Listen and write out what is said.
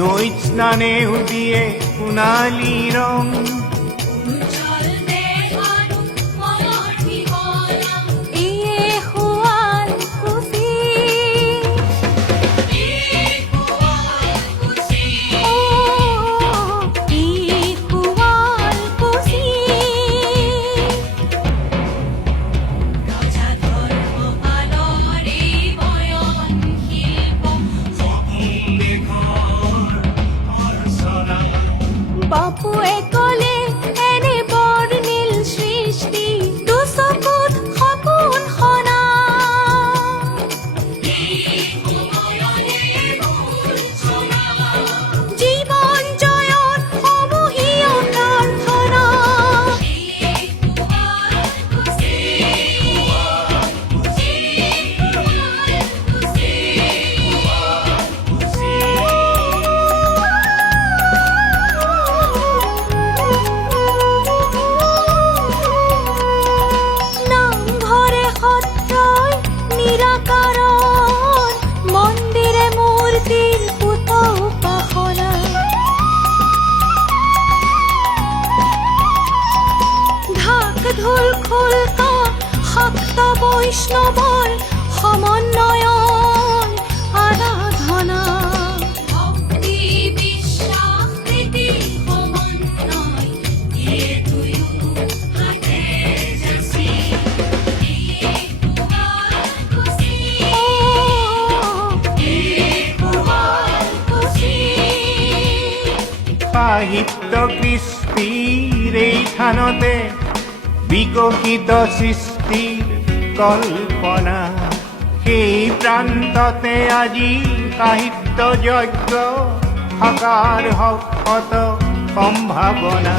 নৈত স্নানে দিয়ে সোণালী ৰং বাপুৱে ক'লে এনে বৰ্ণিল সৃষ্টি দুচকুত সপোন সনা জীৱন জয়ত সমূহীয় প্ৰাৰ্থনা নামঘৰে সত্ৰই নিৰাকাৰণ মন্দিৰে মূৰ্তিৰ পুত উপাসনা ঢাক ঢোল খোলকা শাক্ত বৈষ্ণৱৰ সমন্বয়ন আৰাধনা ভক্তি বিশ্বাস প্ৰীতি সমন্বয় এই দুয়ো হাতে যাচি সাহিত্য কৃষ্টিৰ এই থানতে বিকশিত সৃষ্টিৰ কল্পনা সেই প্ৰান্ততে আজি সাহিত্য যজ্ঞ সাকাৰ হকত সম্ভাৱনা